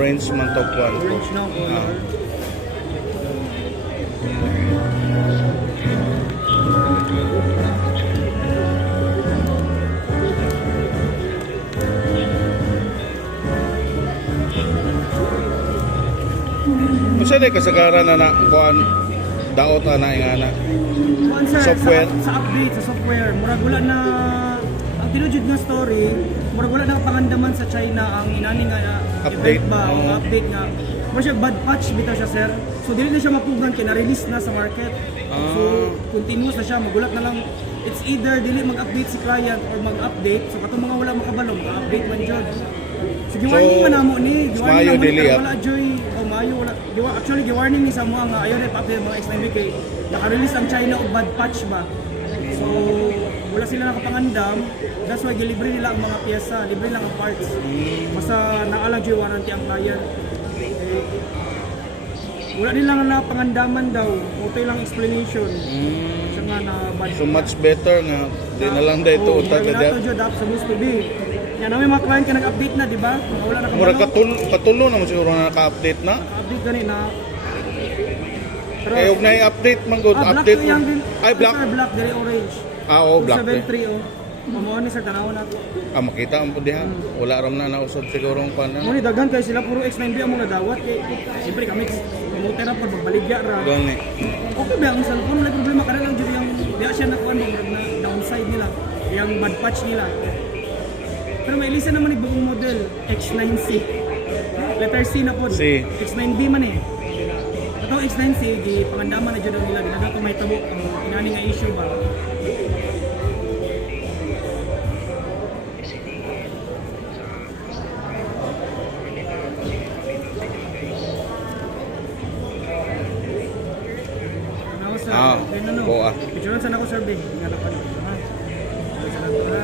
orange man to kuan ko. Orange na color. Usa day kasagaran na kuan daot ana ingana. Kuan sir, Software. sa update sa software, murag wala na ang tinujud nga story, murag wala na pangandaman sa China ang inani nga Update. event ba, ang update nga. Mura siya bad patch bitaw siya sir. So dili na siya mapugan kay na-release na sa market. So continuous na siya, magulat na lang. It's either dili mag-update si client or mag-update. So katong mga wala makabalo, mag-update man jud. So giwarning man namo ni, Mayo dili wala joy o mayo wala. Actually giwarning ni sa mga nga ayo na pa-update mga X9BK. Naka-release ang China og bad patch ba. So wala sila nakapangandam. That's why gilibre nila ang mga piyesa, libre lang ang parts. Basta naalang joy warranty ang client. Eh, wala nila na pangandaman daw. Okay lang explanation. Siya nga na bad. So much better nga di na lang day to utag ka kada. Jud up sa must to be. Yan namin mga client ka nag-update na, di ba? Wala na Mura katulo naman siguro na naka-update na. Update gani na. Pero Kaya og na-update man good, black update. to yang din. Ay black. Sir, black dili orange. Oo, black. 273 oh. Amo ni sir tanaw na. Makita ang pudihan. Wala ram na nausod siguro ang pan. Mo ni daghan kay sila puro X9B ang mga dawat kay siyempre kami kamuti ra pud magbaligya ra. Gani. Okay ba ang cellphone wala problema kada lang jud yung diya siya nakuan na downside nila, yung bad patch nila. Pero may lisa naman yung bagong model, X9C. Letter C na po. C. X9B man eh. Ito X9C, di pangandaman na dyan daw nila. Ginagawa ko may tabo ang inani nga issue ba. Ano sir? Ano? Boa. Picturean sana ko sir, Bing. Nga napan. Ha? Sana to ha.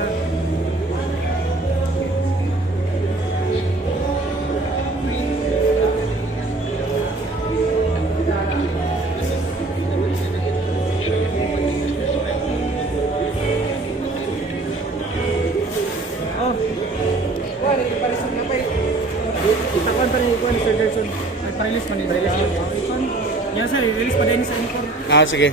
Itakuan pa rin ikuan ni Sir Gerson. Nagpa-release pa ni Sir Gerson. Yan sir, i-release pa din sa Encore. Sige.